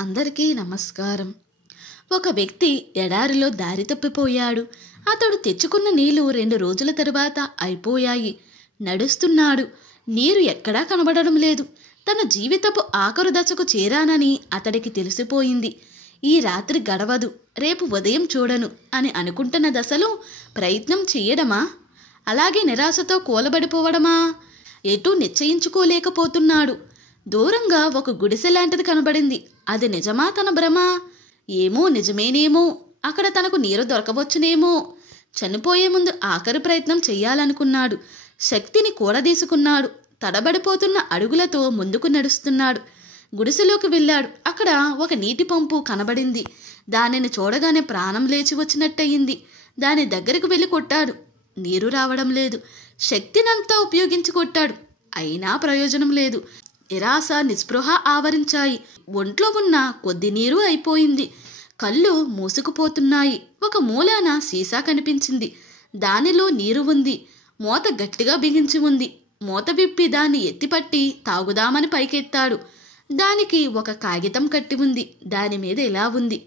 అందరికీ నమస్కారం. ఒక వ్యక్తి ఎడారిలో దారి తప్పిపోయాడు. అతడు తెచ్చుకున్న నీళ్లు 2 రోజుల తరువాత అయిపోయాయి. నడుస్తున్నాడు. నీరు ఎక్కడా కనబడడం లేదు. తన జీవితపు ఆఖరు దశకు చేరానని అతడికి తెలిసిపోయింది. ఈ రాత్రి గడవదు, రేపు ఉదయం చూడను అని అనుకుంటున్న దశలో ప్రయత్నం చెయ్యడమా, అలాగే నిరాశతో కూలబడిపోవడమా? ఎటూ నిశ్చయించుకోలేకపోతున్నాడు. దూరంగా ఒక గుడిసె లాంటిది కనబడింది. అది నిజమా, తన భ్రమా? ఏమో, నిజమేనేమో. అక్కడ తనకు నీరు దొరకవచ్చునేమో. చనిపోయే ముందు ఆఖరి ప్రయత్నం చెయ్యాలనుకున్నాడు. శక్తిని కూడదీసుకున్నాడు. తడబడిపోతున్న అడుగులతో ముందుకు నడుస్తున్నాడు. గుడిసెలోకి వెళ్ళాడు. అక్కడ ఒక నీటి పంపు కనబడింది. దానిని చూడగానే ప్రాణం లేచి వచ్చినట్టయింది. దాని దగ్గరకు వెళ్ళి కొట్టాడు. నీరు రావడం లేదు. శక్తినంతా ఉపయోగించి కొట్టాడు. అయినా ప్రయోజనం లేదు. నిరాశ, నిస్పృహ ఆవరించాయి. ఒంట్లో ఉన్న కొద్ది నీరు అయిపోయింది. కళ్ళు మూసుకుపోతున్నాయి. ఒక మూలాన సీసా కనిపించింది. దానిలో నీరు ఉంది. మూత గట్టిగా బిగించి ఉంది. మూత విప్పి దాన్ని ఎత్తిపట్టి తాగుదామని పైకెత్తాడు. దానికి ఒక కాగితం కట్టి ఉంది. దాని మీద ఇలా ఉంది: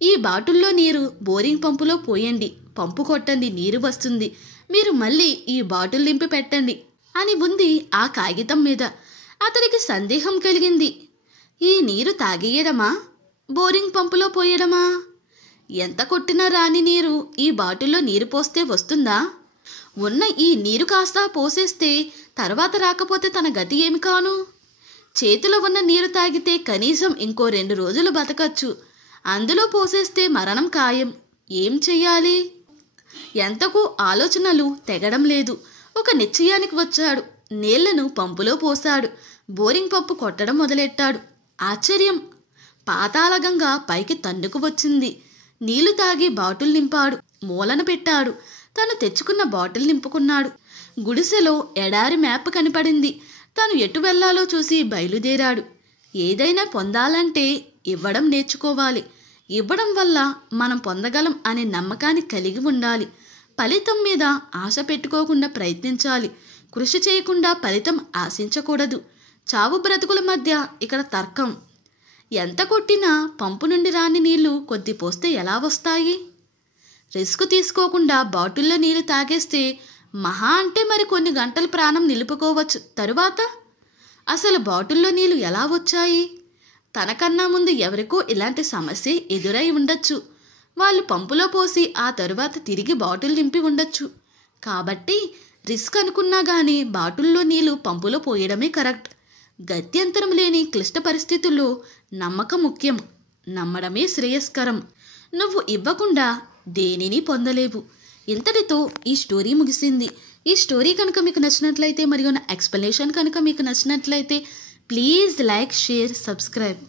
ఈ బాటిల్లో నీరు బోరింగ్ పంపులో పోయండి. పంపు కొట్టండి, నీరు వస్తుంది. మీరు మళ్ళీ ఈ బాటిల్ నింపి పెట్టండి అని ఉంది ఆ కాగితం మీద. అతడికి సందేహం కలిగింది. ఈ నీరు తాగేయడమా, బోరింగ్ పంపులో పోయడమా? ఎంత కొట్టినా రాని నీరు ఈ బాటిల్లో నీరు పోస్తే వస్తుందా? ఉన్న ఈ నీరు కాస్త పోసేస్తే తర్వాత రాకపోతే తన గతి ఏమి కాను? చేతిలో ఉన్న నీరు తాగితే కనీసం ఇంకో 2 రోజులు బతకచ్చు. అందులో పోసేస్తే మరణం ఖాయం. ఏం చెయ్యాలి? ఎంతకు ఆలోచనలు తెగడం లేదు. ఒక నిశ్చయానికి వచ్చాడు. నీళ్లను పంపులో పోశాడు. బోరింగ్ పంపు కొట్టడం మొదలెట్టాడు. ఆశ్చర్యం! పాతాళగంగా పైకి తన్నుకు వచ్చింది. నీళ్లు తాగి బాటిల్ నింపాడు. మూలన పెట్టాడు. తను తెచ్చుకున్న బాటిల్ నింపుకున్నాడు. గుడిసెలో ఎడారి మ్యాప్ కనపడింది. తను ఎటు వెళ్లాలో చూసి బయలుదేరాడు. ఏదైనా పొందాలంటే ఇవ్వడం నేర్చుకోవాలి. ఇవ్వడం వల్ల మనం పొందగలం అనే నమ్మకాన్ని కలిగి ఉండాలి. ఫలితం మీద ఆశ పెట్టుకోకుండా ప్రయత్నించాలి. కృషి చేయకుండా ఫలితం ఆశించకూడదు. చావు బ్రతుకుల మధ్య ఇక్కడ తర్కం. ఎంత కొట్టినా పంపు నుండి రాని నీళ్లు కొద్ది పోస్తే ఎలా వస్తాయి? రిస్క్ తీసుకోకుండా బాటిల్లో నీళ్లు తాగేస్తే మహా అంటే మరి కొన్ని గంటలు ప్రాణం నిలుపుకోవచ్చు. తరువాత అసలు బాటిల్లో నీళ్లు ఎలా వచ్చాయి? తనకన్నా ముందు ఎవరికో ఇలాంటి సమస్య ఎదురై ఉండొచ్చు. వాళ్ళు పంపులో పోసి ఆ తరువాత తిరిగి బాటిల్ నింపి ఉండొచ్చు. కాబట్టి రిస్క్ అనుకున్నా గానీ బాటిల్లో నీళ్లు పంపులో పోయడమే కరెక్ట్. గత్యంతరం లేని క్లిష్ట పరిస్థితుల్లో నమ్మకం ముఖ్యం. నమ్మడమే శ్రేయస్కరం. నువ్వు ఇవ్వకుండా దేనిని పొందలేవు. ఇంతటితో ఈ స్టోరీ ముగిసింది. ఈ స్టోరీ కనుక మీకు నచ్చినట్లయితే మరియు నా ఎక్స్ప్లెనేషన్ కనుక మీకు నచ్చినట్లయితే ప్లీజ్ లైక్, షేర్, సబ్స్క్రైబ్.